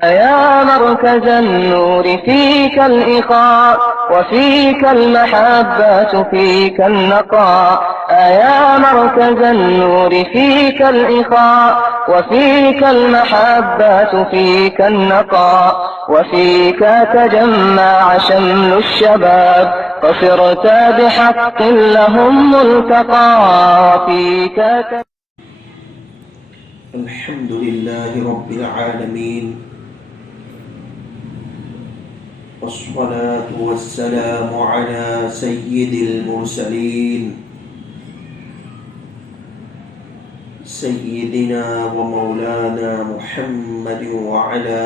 يا مركز النور فيك الإخاء وفيك المحبة فيك النقاء يا مركز النور فيك الإخاء وفيك المحبة فيك النقاء وفيك تجمع شمل الشباب فصرت بحق لهم ملتقى وفيك الحمد لله رب العالمين والصلاة والسلام على سيد المرسلين سيدنا ومولانا محمد وعلى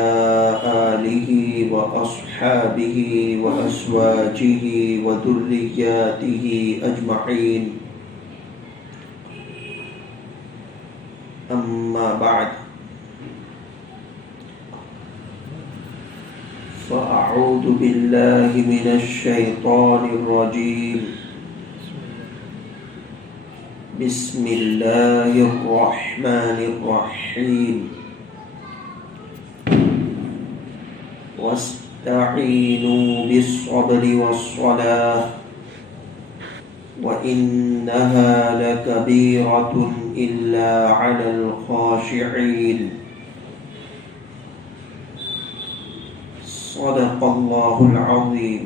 آله وأصحابه وأزواجه وذرياته أجمعين أما بعد فأعوذ بالله من الشيطان الرجيم بسم الله الرحمن الرحيم واستعينوا بالصبر والصلاة وإنها لكبيرة إلا على الخاشعين صدق اللہ العظیم.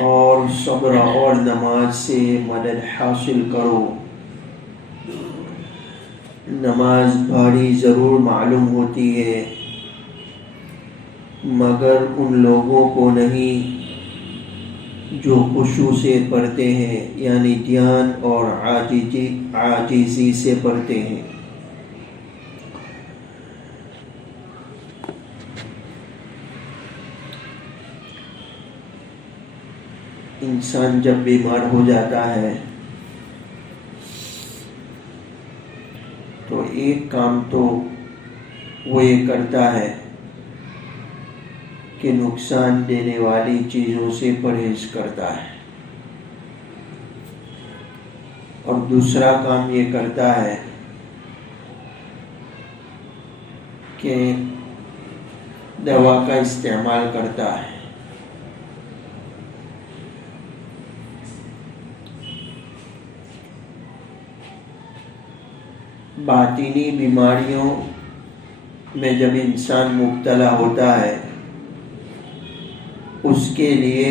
اور صبر اور نماز سے مدد حاصل کرو. نماز بھاری ضرور معلوم ہوتی ہے مگر ان لوگوں کو نہیں جو خشوع سے پڑھتے ہیں، یعنی دھیان اور عاجزی سے پڑھتے ہیں. انسان جب بیمار ہو جاتا ہے تو ایک کام تو وہ یہ کرتا ہے کہ نقصان دینے والی چیزوں سے پرہیز کرتا ہے، اور دوسرا کام یہ کرتا ہے کہ دوا کا استعمال کرتا ہے. باطنی بیماریوں میں جب انسان مبتلا ہوتا ہے اس کے لیے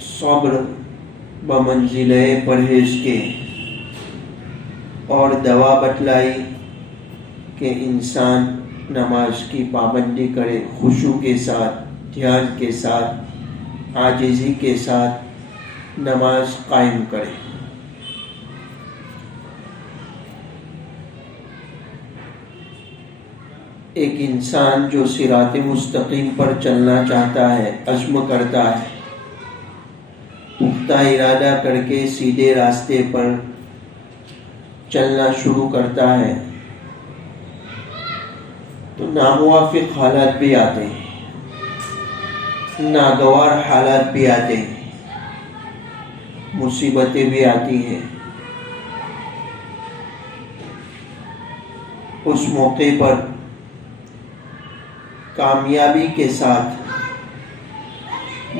صبر بمنزلہ پرہیز کے، اور دوا بتلائی کہ انسان نماز کی پابندی کرے، خشوع کے ساتھ، دھیان کے ساتھ، عاجزی کے ساتھ نماز قائم کرے. ایک انسان جو صراط مستقیم پر چلنا چاہتا ہے، عزم کرتا ہے، پختہ ارادہ کر کے سیدھے راستے پر چلنا شروع کرتا ہے تو ناموافق حالات بھی آتے ہیں، ناگوار حالات بھی آتے ہیں، مصیبتیں بھی آتی ہیں. اس موقع پر کامیابی کے ساتھ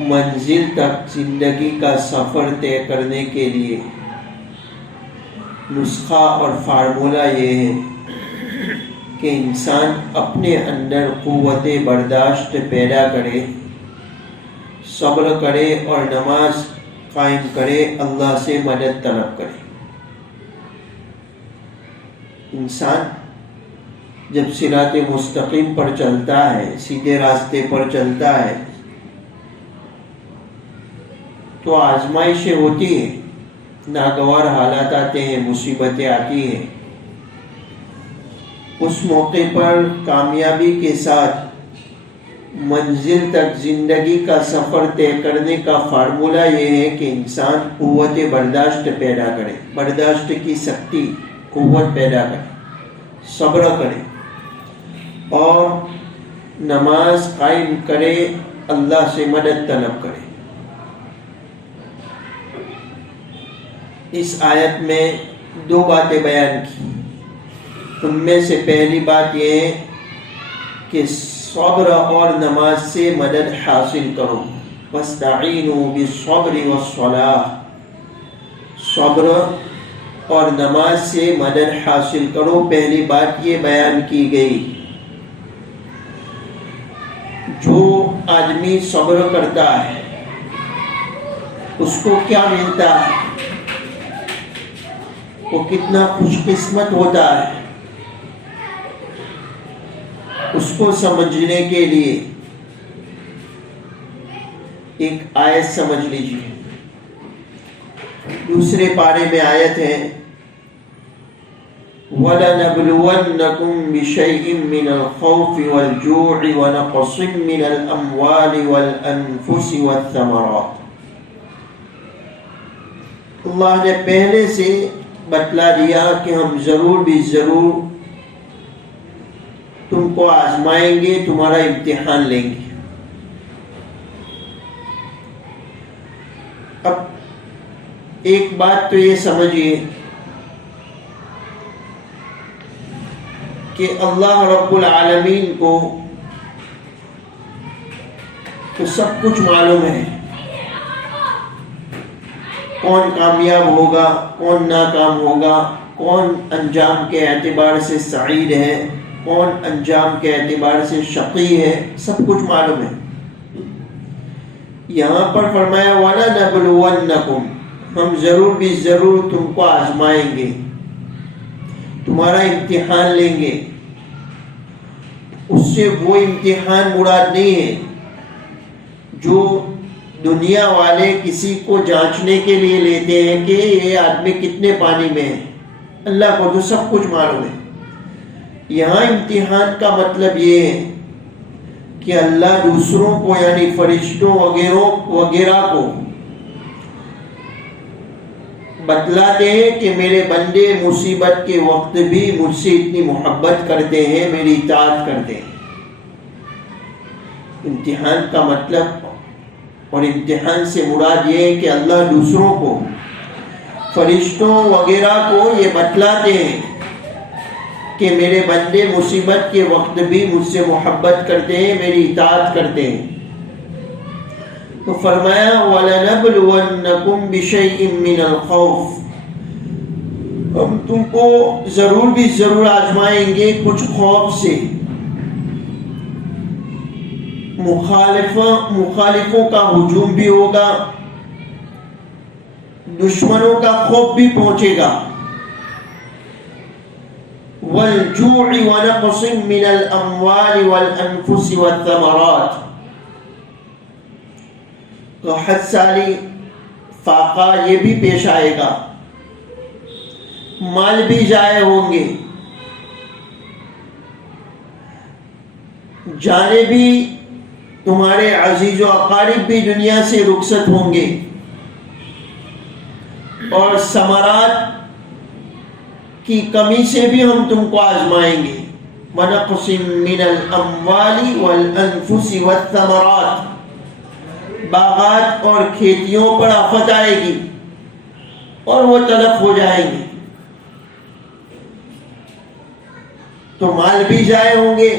منزل تک زندگی کا سفر طے کرنے کے لیے نسخہ اور فارمولہ یہ ہے کہ انسان اپنے اندر قوت برداشت پیدا کرے، صبر کرے اور نماز قائم کرے، اللہ سے مدد طلب کرے. انسان جب صراط مستقیم پر چلتا ہے، سیدھے راستے پر چلتا ہے، تو آزمائشیں ہوتی ہیں، ناگوار حالات آتے ہیں، مصیبتیں آتی ہیں. اس موقع پر کامیابی کے ساتھ منزل تک زندگی کا سفر طے کرنے کا فارمولہ یہ ہے کہ انسان قوت برداشت پیدا کرے، برداشت کی سختی، قوت پیدا کرے، صبر کرے اور نماز قائم کرے، اللہ سے مدد طلب کرے. اس آیت میں دو باتیں بیان کی. ان میں سے پہلی بات یہ ہے کہ صبر اور نماز سے مدد حاصل کرو. وَاسْتَعِينُوا بِالصَّبْرِ وَالصَّلَاةِ. صبر اور نماز سے مدد حاصل کرو. پہلی بات یہ بیان کی گئی. جو آدمی صبر کرتا ہے اس کو کیا ملتا ہے؟ وہ کتنا خوش قسمت ہوتا ہے. اس کو سمجھنے کے لیے ایک آیت سمجھ لیجیے. دوسرے پارے میں آیت ہے وَلَنَبْلُوَنَّكُمْ بِشَيْءٍ مِّنَ الْخَوْفِ وَالْجُوعِ وَنَقْصٍ مِّنَ الْأَمْوَالِ وَالْأَنفُسِ وَالثَّمَرَاتِ. اللہ نے پہلے سے بتلا دیا کہ ہم ضرور بھی ضرور تم کو آزمائیں گے، تمہارا امتحان لیں گے. اب ایک بات تو یہ سمجھیے کہ اللہ رب العالمین کو تو سب کچھ معلوم ہے. کون کامیاب ہوگا، کون ناکام ہوگا، کون انجام کے اعتبار سے سعید ہے، کون انجام کے اعتبار سے شقی ہے، سب کچھ معلوم ہے. یہاں پر فرمایا وَلَنَبْلُوَنَّكُمْ، ہم ضرور بھی ضرور تم کو آزمائیں گے، تمہارا امتحان لیں گے. اس سے وہ امتحان مراد نہیں ہے جو دنیا والے کسی کو جانچنے کے لیے لیتے ہیں کہ یہ آدمی کتنے پانی میں ہے. اللہ کو تو سب کچھ معلوم ہے. یہاں امتحان کا مطلب یہ ہے کہ اللہ دوسروں کو یعنی فرشتوں وغیرہ کو بتلاتے ہیں کہ میرے بندے مصیبت کے وقت بھی مجھ سے اتنی محبت کرتے ہیں، میری اطاعت کرتے ہیں. امتحان کا مطلب اور امتحان سے مراد یہ ہے کہ اللہ دوسروں کو فرشتوں وغیرہ کو یہ بتلاتے ہیں کہ میرے بندے مصیبت کے وقت بھی مجھ سے محبت کرتے ہیں، میری اطاعت کرتے ہیں. تو فرمایا وَلَنَبْلُوَنَّكُمْ بِشَيْءٍ مِّنَ الْخَوْفِ، ہم تم کو ضرور بھی ضرور آزمائیں گے کچھ خوف سے. مخالفوں کا ہجوم بھی ہوگا، دشمنوں کا خوف بھی پہنچے گا. وَالْجُوعِ وَنَقْصٍ مِّنَ الْأَمْوَالِ وَالْأَنفُسِ وَالثَّمَرَاتِ، تو حد سالی فاقہ یہ بھی پیش آئے گا، مال بھی ضائع ہوں گے، جانے بھی تمہارے عزیز و اقارب بھی دنیا سے رخصت ہوں گے، اور ثمرات کی کمی سے بھی ہم تم کو آزمائیں گے. وَنَقْصٍ مِّنَ الْأَمْوَالِ وَالْأَنفُسِ وَالثَّمَرَاتِ، باغات اور کھیتیوں پر آفت آئے گی اور وہ تلف ہو جائیں گے، تو مال بھی ضائع ہوں گے،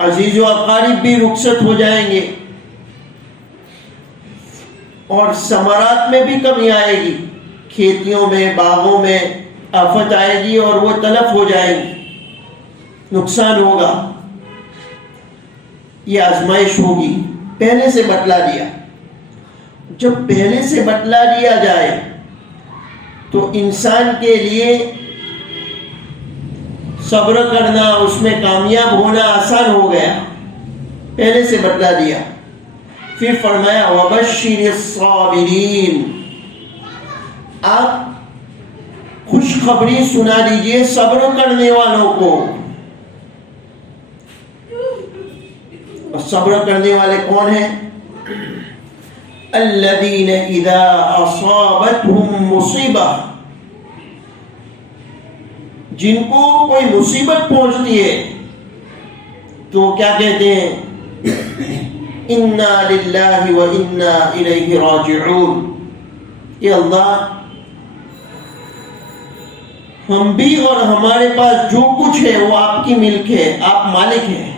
عزیز و اقارب بھی رخصت ہو جائیں گے، اور ثمرات میں بھی کمی آئے گی. کھیتیوں میں، باغوں میں آفت آئے گی اور وہ تلف ہو جائیں گی، نقصان ہوگا. یہ آزمائش ہوگی. پہلے سے بتلا دیا. جب پہلے سے بتلا دیا جائے تو انسان کے لیے صبر کرنا، اس میں کامیاب ہونا آسان ہو گیا. پہلے سے بتلا دیا. پھر فرمایا وَبَشِّرِ الصَّابِرِينَ، آپ خوشخبری سنا دیجئے صبر کرنے والوں کو. اور صبر کرنے والے کون ہیں؟ الذین اذا اصابتهم مصیبہ، جن کو کوئی مصیبت پہنچتی ہے تو کیا کہتے ہیں؟ انا للہ و انا الیہ راجعون، کہ اللہ ہم بھی اور ہمارے پاس جو کچھ ہے وہ آپ کی ملک ہے، آپ مالک ہیں،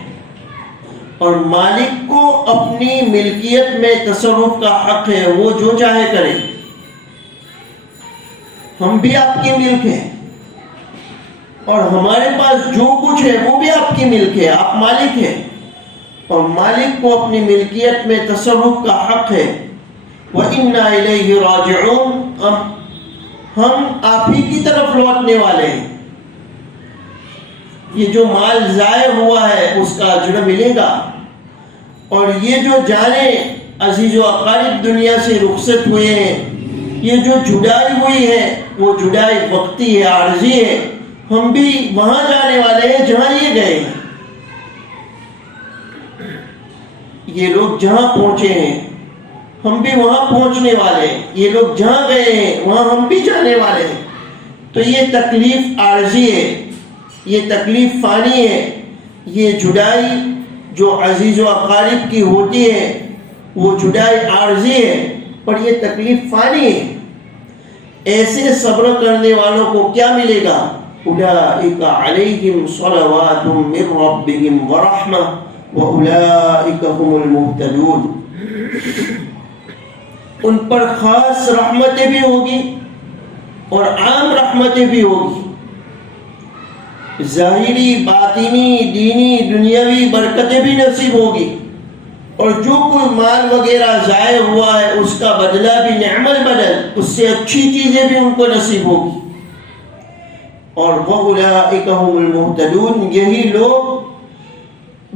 اور مالک کو اپنی ملکیت میں تصرف کا حق ہے، وہ جو چاہے کرے۔ ہم بھی آپ کی ملک ہیں اور ہمارے پاس جو کچھ ہے وہ بھی آپ کی ملک ہے، آپ مالک ہیں، اور مالک کو اپنی ملکیت میں تصرف کا حق ہے۔ وَإِنَّا إِلَيْهِ رَاجِعُونَ، ہم آپ ہی کی طرف لوٹنے والے ہیں۔ یہ جو مال ضائع ہوا ہے اس کا اجر ملے گا، اور یہ جو جانیں عزیز و اقارب دنیا سے رخصت ہوئے ہیں، یہ جو جدائی ہوئی ہے وہ جدائی وقتی ہے، عارضی ہے۔ ہم بھی وہاں جانے والے ہیں جہاں یہ گئے ہیں۔ یہ لوگ جہاں پہنچے ہیں ہم بھی وہاں پہنچنے والے ہیں، یہ لوگ جہاں گئے ہیں وہاں ہم بھی جانے والے ہیں۔ تو یہ تکلیف عارضی ہے، یہ تکلیف فانی ہے، یہ جدائی جو عزیز و اقارب کی ہوتی ہے وہ جدائی عارضی ہے، اور یہ تکلیف فانی ہے۔ ایسے صبر کرنے والوں کو کیا ملے گا؟ اولئک علیہم صلوات من ربہم ورحمہ واولئک هم المہتدون، ان پر خاص رحمتیں بھی ہوگی اور عام رحمتیں بھی ہوگی، ظاہری، باطنی، دینی، دنیاوی برکتیں بھی نصیب ہوگی، اور جو کوئی مال وغیرہ ضائع ہوا ہے اس کا بدلہ بھی نعم البدل، اس سے اچھی چیزیں بھی ان کو نصیب ہوگی۔ اور وَأُولَئِكَ هُمُ الْمُهْتَدُونَ، یہی لوگ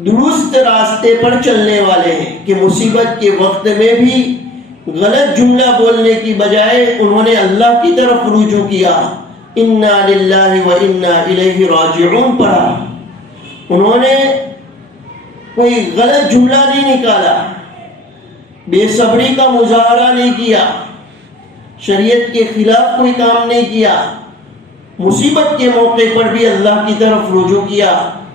درست راستے پر چلنے والے ہیں کہ مصیبت کے وقت میں بھی غلط جملہ بولنے کی بجائے انہوں نے اللہ کی طرف رجوع کیا، اِنَّا لِلَّهِ وَإِنَّا إِلَيْهِ راجعون پڑھا، انہوں نے کوئی غلط جملہ نہیں نکالا، بے صبری کا مظاہرہ نہیں کیا، شریعت کے خلاف کوئی کام نہیں کیا، مصیبت کے موقع پر بھی اللہ کی طرف رجوع کیا۔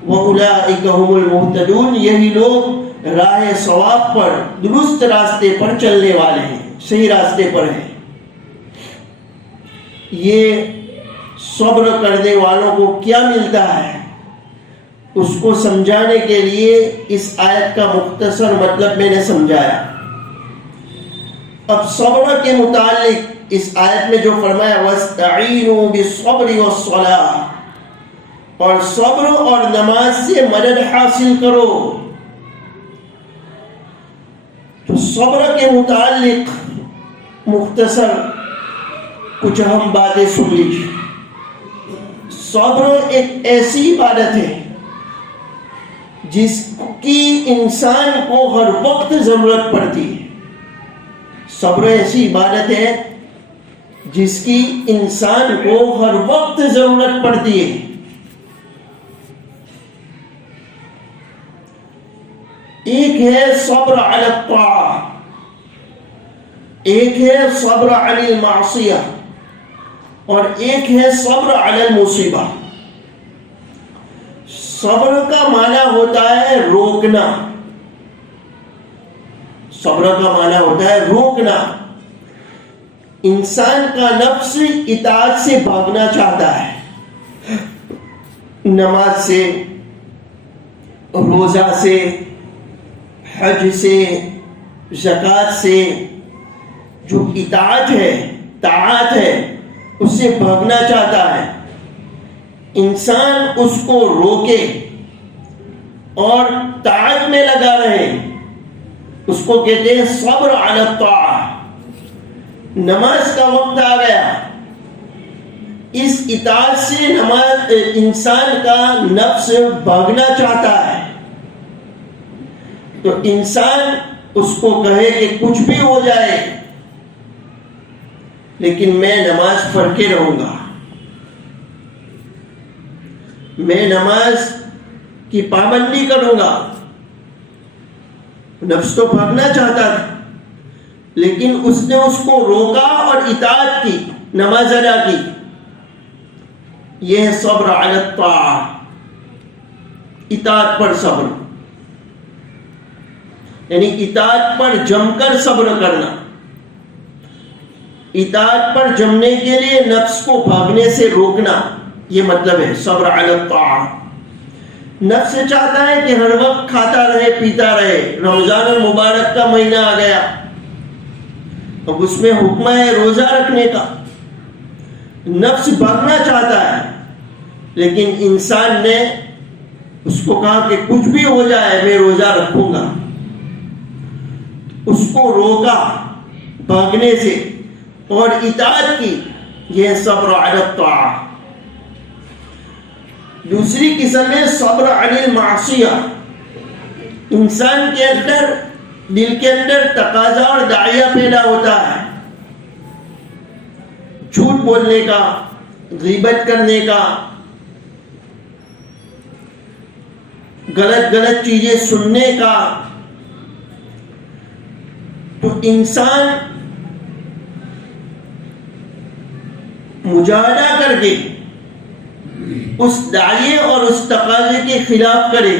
وَأُولَئِكَ هُمُ الْمُهْتَدُونَ، یہی لوگ راہ صواب پر، درست راستے پر چلنے والے ہیں، صحیح راستے پر ہیں۔ یہ صبر کرنے والوں کو کیا ملتا ہے اس کو سمجھانے کے لیے اس آیت کا مختصر مطلب میں نے سمجھایا۔ اب صبر کے متعلق اس آیت میں جو فرمایا وَاسْتَعِينُوا بِالصَّبْرِ وَالصَّلَاةِ، اور صبر اور نماز سے مدد حاصل کرو، تو صبر کے متعلق مختصر کچھ اہم باتیں سن لیجیے۔ صبر ایک ایسی عبادت ہے جس کی انسان کو ہر وقت ضرورت پڑتی ہے۔ صبر ایسی عبادت ہے جس کی انسان کو ہر وقت ضرورت پڑتی ہے۔ ایک ہے صبر علی الطاعہ، ایک ہے صبر علی المعصیہ، اور ایک ہے صبر علی المصیبہ۔ صبر کا معنی ہوتا ہے روکنا، صبر کا معنی ہوتا ہے روکنا۔ انسان کا نفس اطاعت سے بھاگنا چاہتا ہے، نماز سے، روزہ سے، حج سے، زکوٰۃ سے، جو اطاعت ہے، طاعت ہے، اس سے بھاگنا چاہتا ہے۔ انسان اس کو روکے اور طاعت میں لگا رہے، اس کو کہتے ہیں صبر علی الطاعہ۔ نماز کا وقت آ گیا، اس اطاعت سے نماز انسان کا نفس بھاگنا چاہتا ہے، تو انسان اس کو کہے کہ کچھ بھی ہو جائے لیکن میں نماز پڑھ کے رہوں گا، میں نماز کی پابندی کروں گا۔ نفس تو بھاگنا چاہتا تھا لیکن اس نے اس کو روکا اور اطاعت کی، نماز ادا کی۔ یہ ہے صبر علی الطاعہ، اطاعت پر صبر، یعنی اطاعت پر جم کر صبر کرنا۔ اطاعت پر جمنے کے لیے نفس کو بھاگنے سے روکنا، یہ مطلب ہے صبر علی الطاعہ. نفس چاہتا ہے کہ ہر وقت کھاتا رہے پیتا رہے. رمضان المبارک کا مہینہ آ گیا، اب اس میں حکم ہے روزہ رکھنے کا. نفس بھاگنا چاہتا ہے، لیکن انسان نے اس کو کہا کہ کچھ بھی ہو جائے میں روزہ رکھوں گا. اس کو روکا بھاگنے سے اور اطاعت کی. یہ صبر علی الطاعہ. دوسری قسم ہے صبر علی المعصیہ. انسان کے اندر دل کے اندر تقاضا اور داعیہ پیدا ہوتا ہے جھوٹ بولنے کا، غیبت کرنے کا، غلط چیزیں سننے کا. تو انسان مجاہدہ کر کے اس داعیے اور اس تقاضے کے خلاف کرے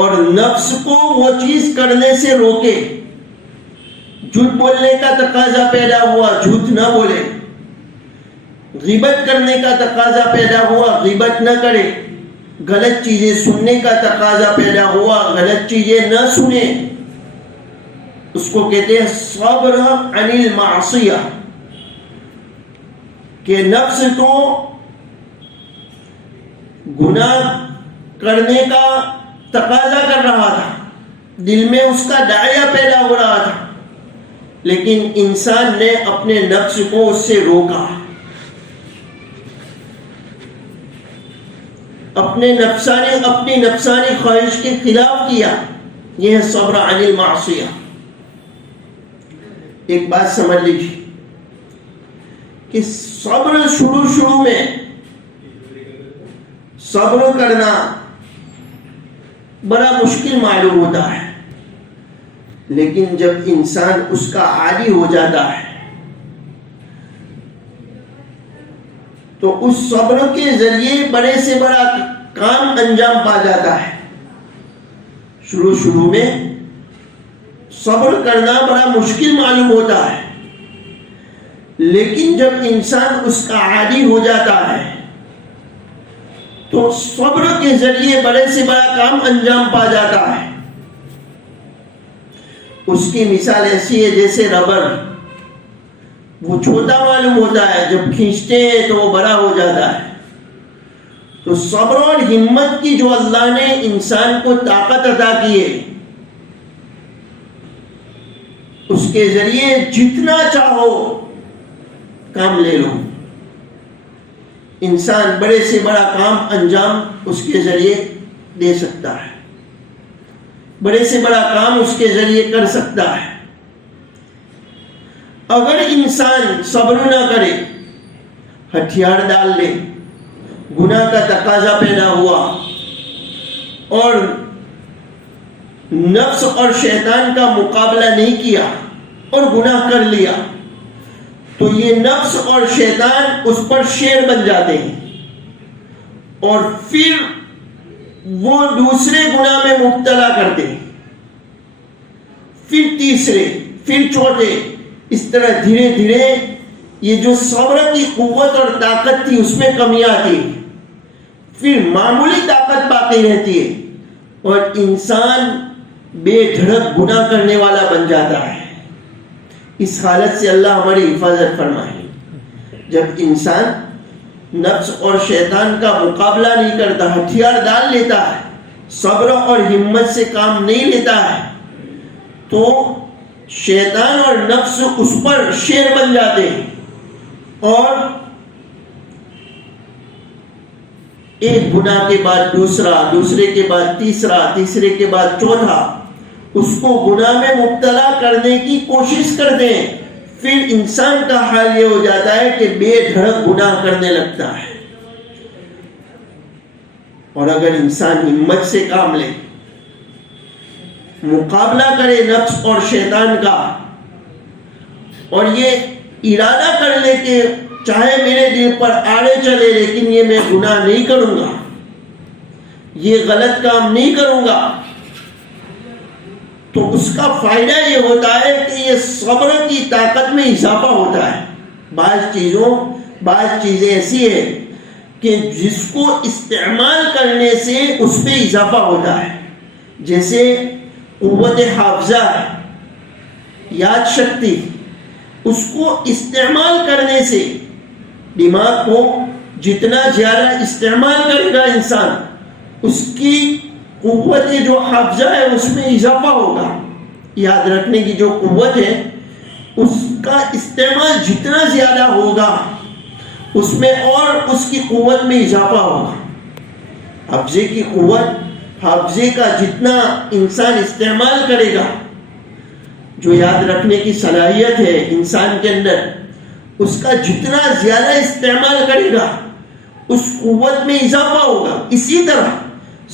اور نفس کو وہ چیز کرنے سے روکے. جھوٹ بولنے کا تقاضا پیدا ہوا، جھوٹ نہ بولے. غیبت کرنے کا تقاضا پیدا ہوا، غیبت نہ کرے. غلط چیزیں سننے کا تقاضا پیدا ہوا، غلط چیزیں نہ سنے. اس کو کہتے ہیں صبر عن المعصیہ، کہ نفس کو گناہ کرنے کا تقاضا کر رہا تھا، دل میں اس کا داعیہ پیدا ہو رہا تھا، لیکن انسان نے اپنے نفس کو اس سے روکا، اپنی نفسانی خواہش کے خلاف کیا. یہ ہے صبر عن المعصیہ. ایک بات سمجھ لیجیے کہ صبر شروع میں صبر کرنا بڑا مشکل معلوم ہوتا ہے، لیکن جب انسان اس کا عادی ہو جاتا ہے تو اس صبر کے ذریعے بڑے سے بڑا کام انجام پا جاتا ہے. شروع میں صبر کرنا بڑا مشکل معلوم ہوتا ہے، لیکن جب انسان اس کا عادی ہو جاتا ہے تو صبر کے ذریعے بڑے سے بڑا کام انجام پا جاتا ہے. اس کی مثال ایسی ہے جیسے ربڑ، وہ چھوٹا معلوم ہوتا ہے، جب کھینچتے ہیں تو وہ بڑا ہو جاتا ہے. تو صبر اور ہمت کی جو اللہ نے انسان کو طاقت عطا کی ہے، اس کے ذریعے جتنا چاہو کام لے لو. انسان بڑے سے بڑا کام انجام اس کے ذریعے دے سکتا ہے، بڑے سے بڑا کام اس کے ذریعے کر سکتا ہے. اگر انسان صبر نہ کرے، ہتھیار ڈال لے، گناہ کا تقاضا پیدا ہوا اور نفس اور شیطان کا مقابلہ نہیں کیا اور گناہ کر لیا، تو یہ نفس اور شیطان اس پر شیر بن جاتے ہیں اور پھر وہ دوسرے گناہ میں مبتلا کرتے ہیں، پھر تیسرے، پھر چوتھے. اس طرح دھیرے دھیرے یہ جو صبر کی قوت اور طاقت تھی اس میں کمی آتی ہے، پھر معمولی طاقت باقی رہتی ہے اور انسان بے دھڑک گناہ کرنے والا بن جاتا ہے. اس حالت سے اللہ ہماری حفاظت فرمائے. جب انسان نفس اور شیطان کا مقابلہ نہیں کرتا، ہتھیار ڈال لیتا ہے، صبر اور ہمت سے کام نہیں لیتا ہے، تو شیطان اور نفس اس پر شیر بن جاتے ہیں اور ایک گناہ کے بعد دوسرا، دوسرے کے بعد تیسرا، تیسرے کے بعد چوتھا اس کو گناہ میں مبتلا کرنے کی کوشش کرتے ہیں. پھر انسان کا حال یہ ہو جاتا ہے کہ بے دھڑک گناہ کرنے لگتا ہے. اور اگر انسان ہمت سے کام لے، مقابلہ کرے نفس اور شیطان کا، اور یہ ارادہ کر لے کہ چاہے میرے دل پر آڑے چلے لیکن یہ میں گناہ نہیں کروں گا، یہ غلط کام نہیں کروں گا، تو اس کا فائدہ یہ ہوتا ہے کہ یہ صبر کی طاقت میں اضافہ ہوتا ہے. بعض چیزیں ایسی ہیں کہ جس کو استعمال کرنے سے اس پہ اضافہ ہوتا ہے. جیسے قوت حافظہ ہے، یاد شکتی، اس کو استعمال کرنے سے دماغ کو جتنا زیادہ استعمال کرے گا انسان، اس کی قوت جو حافظہ ہے اس میں اضافہ ہوگا. یاد رکھنے کی جو قوت ہے اس کا استعمال جتنا زیادہ ہوگا اس میں اور اس کی قوت میں اضافہ ہوگا. حافظے کی قوت، حافظے کا جتنا انسان استعمال کرے گا، جو یاد رکھنے کی صلاحیت ہے انسان کے اندر، اس کا جتنا زیادہ استعمال کرے گا اس قوت میں اضافہ ہوگا. اسی طرح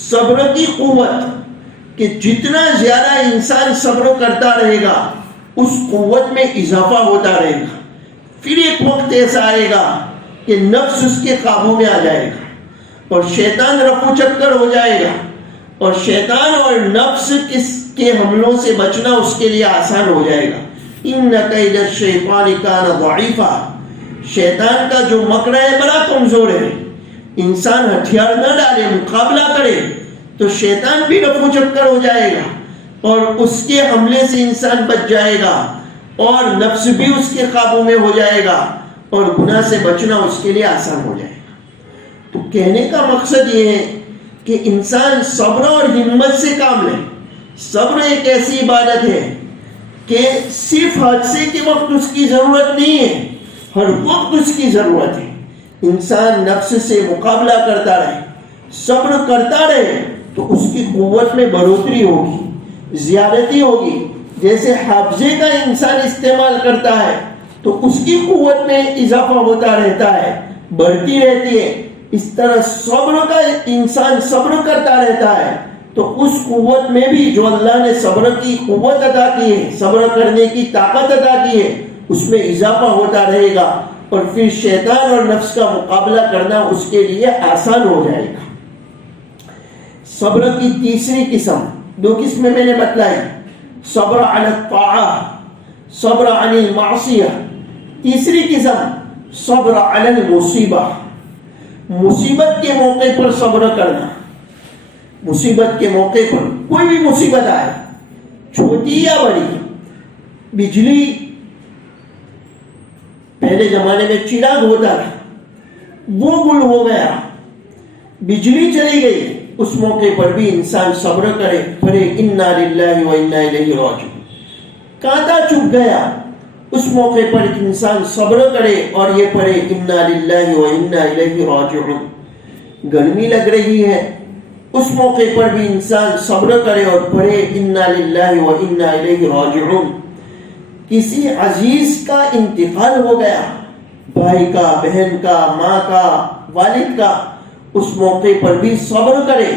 صبر کی قوت، کہ جتنا زیادہ انسان صبر کرتا رہے گا اس قوت میں اضافہ ہوتا رہے گا. پھر ایک وقت ایسا آئے گا کہ نفس اس کے قابو میں آ جائے گا اور شیطان رفو چکر ہو جائے گا، اور شیطان اور نفس کے حملوں سے بچنا اس کے لیے آسان ہو جائے گا. ان کید الشیطان کان ضعیفا، شیطان کا جو مکر ہے بڑا کمزور ہے. انسان ہتھیار نہ ڈالے، مقابلہ کرے تو شیطان بھی رفو چکر ہو جائے گا اور اس کے حملے سے انسان بچ جائے گا، اور نفس بھی اس کے قابو میں ہو جائے گا اور گناہ سے بچنا اس کے لیے آسان ہو جائے گا. تو کہنے کا مقصد یہ ہے کہ انسان صبر اور ہمت سے کام لے. صبر ایک ایسی عبادت ہے کہ صرف حادثے کے وقت اس کی ضرورت نہیں ہے، ہر وقت اس کی ضرورت ہے. انسان نفس سے مقابلہ کرتا رہے، صبر کرتا رہے تو اس کی قوت میں بڑھوتری ہوگی، زیادتی ہوگی. جیسے حافظے کا انسان استعمال کرتا ہے تو اس کی قوت میں اضافہ ہوتا رہتا ہے، بڑھتی رہتی ہے. اس طرح صبر کا انسان صبر کرتا رہتا ہے تو اس قوت میں بھی جو اللہ نے صبر کی قوت عطا کی ہے، صبر کرنے کی طاقت عطا کی ہے، اس میں اضافہ ہوتا رہے گا اور پھر شیطان اور نفس کا مقابلہ کرنا اس کے لیے آسان ہو جائے گا. صبر کی تیسری قسم، دو قسمیں میں نے بتلائی، صبر علی الطاعہ، صبر علی المعصیہ. تیسری قسم صبر علی المصیبہ، مصیبت کے موقع پر صبر کرنا. مصیبت کے موقع پر کوئی بھی مصیبت آئے، چھوٹی یا بڑی، بجلی، پہلے زمانے میں چراغ ہوتا تھا، وہ گل ہو گیا، بجلی چلی گئی، اس موقع پر بھی انسان صبر کرے، پڑھے انا للہ و انا الیہ راجعون. کانٹا چبھ گیا، اس موقع پر انسان صبر کرے اور یہ پڑھے انا للہ و انا الیہ راجعون. گرمی لگ رہی ہے، اس موقع پر بھی انسان صبر کرے اور پڑھے انا للہ و انا الیہ راجعون. کسی عزیز کا انتقال ہو گیا، بھائی کا، بہن کا، ماں کا، والد کا، اس موقع پر بھی صبر کرے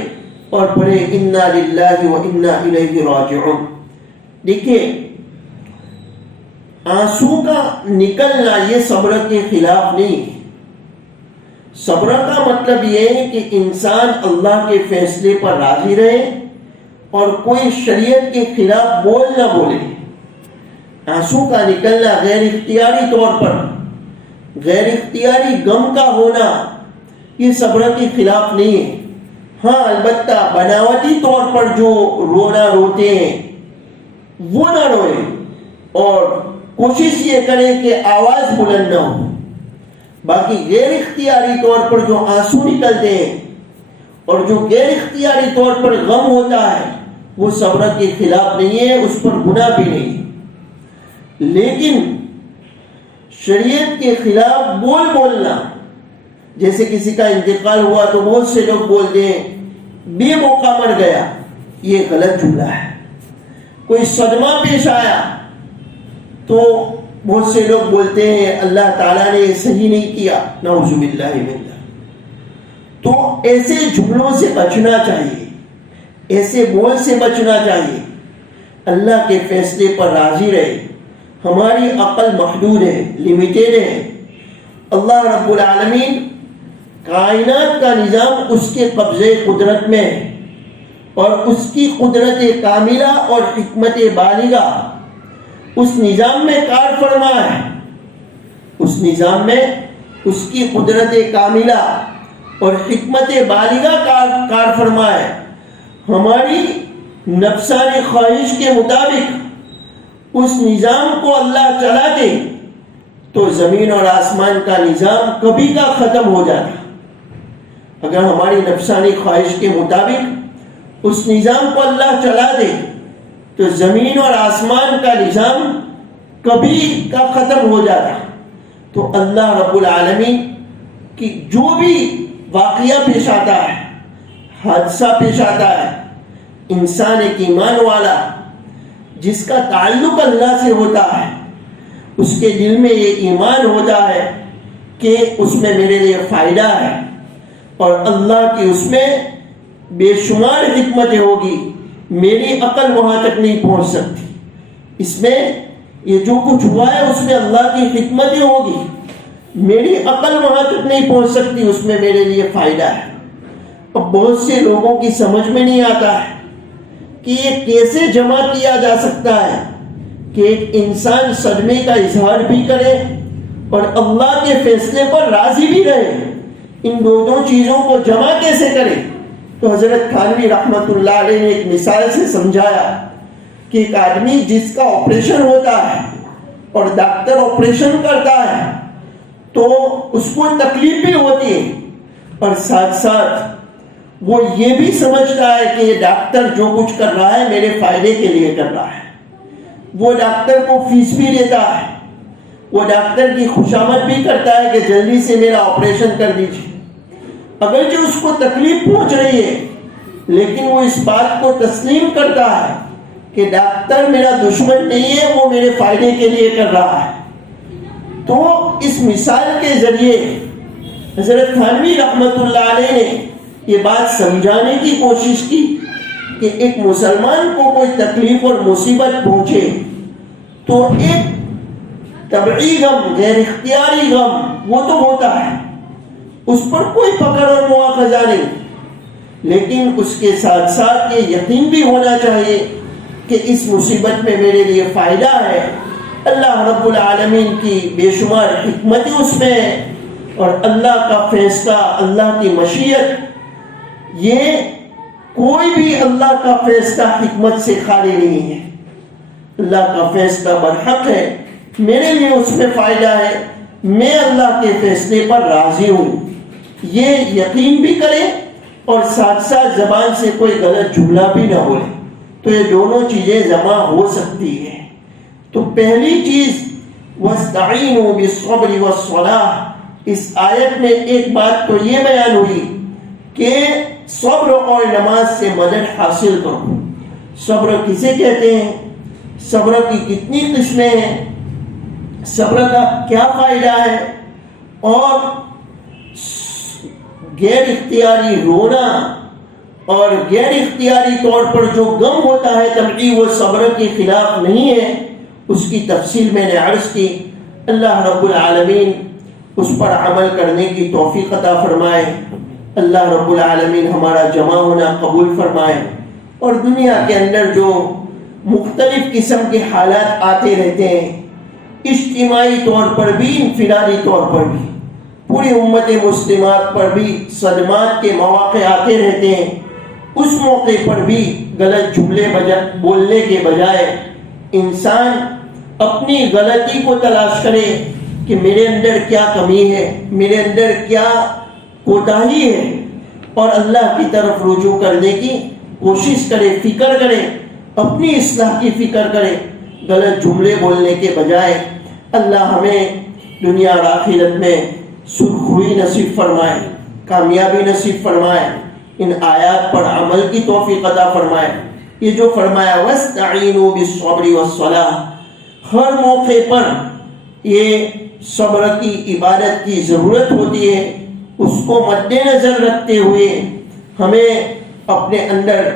اور پڑھے انا للہ و انا الیہ راجعون. دیکھیے، آنسو کا نکلنا یہ صبر کے خلاف نہیں ہے. صبر کا مطلب یہ ہے کہ انسان اللہ کے فیصلے پر راضی رہے اور کوئی شریعت کے خلاف بول نہ بولے. آنسو کا نکلنا غیر اختیاری طور پر، غیر اختیاری غم کا ہونا، یہ صبر کے خلاف نہیں ہے. ہاں البتہ بناوٹی طور پر جو رونا روتے ہیں وہ نہ روئے اور کوشش یہ کریں کہ آواز بلند نہ ہو. باقی غیر اختیاری طور پر جو آنسو نکلتے ہیں اور جو غیر اختیاری طور پر غم ہوتا ہے وہ صبر کے خلاف نہیں ہے، اس پر گناہ بھی نہیں. لیکن شریعت کے خلاف بولنا، جیسے کسی کا انتقال ہوا تو بہت سے لوگ بولتے ہیں بے موقع مر گیا، یہ غلط جملہ ہے. کوئی صدمہ پیش آیا تو بہت سے لوگ بولتے ہیں اللہ تعالیٰ نے صحیح نہیں کیا، نعوذ باللہ من ذلک. تو ایسے جملوں سے بچنا چاہیے، ایسے بول سے بچنا چاہیے. اللہ کے فیصلے پر راضی رہے. ہماری عقل محدود ہے، لیمیٹیڈ ہے. اللہ رب العالمین کائنات کا نظام اس کے قبضے قدرت میں ہے اور اس کی قدرت کاملہ اور حکمت بالغہ اس نظام میں کار فرما ہے. اس نظام میں اس کی قدرت کاملہ اور حکمت بالغہ کار فرمائے، ہماری نفسانی خواہش کے مطابق اس نظام کو اللہ چلا دے تو زمین اور آسمان کا نظام کبھی کا ختم ہو جاتا۔ اگر ہماری نفسانی خواہش کے مطابق اس نظام کو اللہ چلا دے تو زمین اور آسمان کا نظام کبھی کا ختم ہو جاتا۔ تو اللہ رب العالمین کی جو بھی واقعہ پیش آتا ہے، حادثہ پیش آتا ہے، انسان ایک ایمان والا جس کا تعلق اللہ سے ہوتا ہے، اس کے دل میں یہ ایمان ہوتا ہے کہ اس میں میرے لیے فائدہ ہے اور اللہ کی اس میں بے شمار حکمتیں ہوگی، میری عقل وہاں تک نہیں پہنچ سکتی، اس میں یہ جو کچھ ہوا ہے اس میں اللہ کی حکمتیں ہوگی، میری عقل وہاں تک نہیں پہنچ سکتی، اس میں میرے لیے فائدہ ہے۔ اب بہت سے لوگوں کی سمجھ میں نہیں آتا ہے کہ یہ کیسے جمع کیا جا سکتا ہے کہ ایک انسان صدمے کا اظہار بھی کرے اور اللہ کے فیصلے پر راضی بھی رہے، ان دونوں چیزوں کو جمع کیسے کرے؟ تو حضرت تھانوی رحمت اللہ علیہ نے ایک مثال سے سمجھایا کہ ایک آدمی جس کا آپریشن ہوتا ہے اور ڈاکٹر آپریشن کرتا ہے تو اس کو تکلیف بھی ہوتی ہے اور ساتھ ساتھ وہ یہ بھی سمجھتا ہے کہ یہ ڈاکٹر جو کچھ کر رہا ہے میرے فائدے کے لیے کر رہا ہے، وہ ڈاکٹر کو فیس بھی دیتا ہے، وہ ڈاکٹر کی خوشامد بھی کرتا ہے کہ جلدی سے میرا آپریشن کر دیجیے، اگرچہ اس کو تکلیف پہنچ رہی ہے لیکن وہ اس بات کو تسلیم کرتا ہے کہ ڈاکٹر میرا دشمن نہیں ہے، وہ میرے فائدے کے لیے کر رہا ہے۔ تو اس مثال کے ذریعے حضرت تھانوی رحمت اللہ علیہ نے یہ بات سمجھانے کی کوشش کی کہ ایک مسلمان کو کوئی تکلیف اور مصیبت پہنچے تو ایک طبعی غم، غیر اختیاری غم وہ تو ہوتا ہے، اس پر کوئی پکڑ اور مواخذہ نہیں، لیکن اس کے ساتھ ساتھ یہ یقین بھی ہونا چاہیے کہ اس مصیبت میں میرے لیے فائدہ ہے، اللہ رب العالمین کی بے شمار حکمتیں اس میں ہے اور اللہ کا فیصلہ، اللہ کی مشیت، یہ کوئی بھی اللہ کا فیصلہ حکمت سے خالی نہیں ہے، اللہ کا فیصلہ برحق ہے، میرے لیے اس میں فائدہ ہے، میں اللہ کے فیصلے پر راضی ہوں، یہ یقین بھی کرے اور ساتھ ساتھ زبان سے کوئی غلط جملہ بھی نہ بولے، تو یہ دونوں چیزیں جمع ہو سکتی ہیں۔ تو پہلی چیز وَاسْتَعِينُوا بِالصَّبْرِ وَالصَّلَاةِ، اس آیت میں ایک بات تو یہ بیان ہوئی کہ صبر اور نماز سے مدد حاصل کرو۔ صبر کسے کہتے ہیں؟ صبر کی کتنی قسمیں ہیں؟ صبر کا کیا فائدہ ہے؟ اور غیر اختیاری رونا اور غیر اختیاری طور پر جو غم ہوتا ہے طبعی، وہ صبر کے خلاف نہیں ہے، اس کی تفصیل میں نے عرض کی۔ اللہ رب العالمین اس پر عمل کرنے کی توفیق عطا فرمائے، اللہ رب العالمین ہمارا جمع ہونا قبول فرمائے، اور دنیا کے اندر جو مختلف قسم کے حالات آتے رہتے ہیں، اجتماعی طور پر بھی، انفرادی طور پر بھی، پوری امت مسلمات پر بھی صدمات کے مواقع آتے رہتے ہیں، اس موقع پر بھی غلط جملے بولنے کے بجائے انسان اپنی غلطی کو تلاش کرے کہ میرے اندر کیا کمی ہے، میرے اندر کیا کوتاہی ہے، اور اللہ کی طرف رجوع کرنے کی کوشش کرے، فکر کرے، اپنی اصلاح کی فکر کرے، غلط جملے بولنے کے بجائے۔ اللہ ہمیں دنیا اور آخرت میں سرخروئی نصیب فرمائے، کامیابی نصیب فرمائے، ان آیات پر عمل کی توفیق عطا فرمائے۔ یہ جو فرمایا وَاسْتَعِينُوا بِالصَّبْرِ وَالصَّلَاةِ، ہر موقع پر یہ صبر کی عبادت کی ضرورت ہوتی ہے، اس کو مد نظر رکھتے ہوئے ہمیں اپنے اندر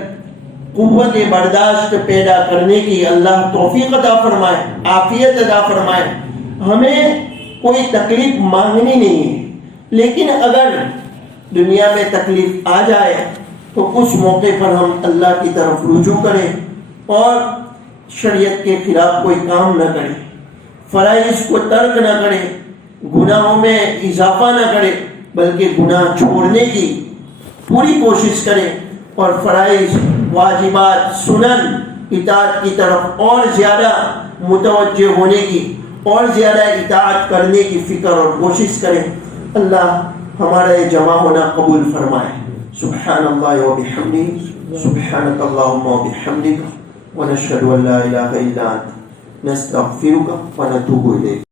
قوت برداشت پیدا کرنے کی اللہ توفیق عطا فرمائے، عافیت عطا فرمائے۔ ہمیں کوئی تکلیف مانگنی نہیں ہے، لیکن اگر دنیا میں تکلیف آ جائے تو اس موقع پر ہم اللہ کی طرف رجوع کریں اور شریعت کے خلاف کوئی کام نہ کریں، فرائض کو ترک نہ کریں، گناہوں میں اضافہ نہ کریں، بلکہ گناہ چھوڑنے کی پوری کوشش کریں اور فرائض واجبات سنن اطاعت کی طرف اور زیادہ متوجہ ہونے کی اور زیادہ اطاعت کرنے کی فکر اور کوشش کریں. اللہ ہمارا یہ جمع ہونا قبول فرمائے. سبحان اللہ و بحمدہ سبحانک اللہم و بحمدک ونشہد ان لا الہ الا انت نستغفرک ونتوب الیک.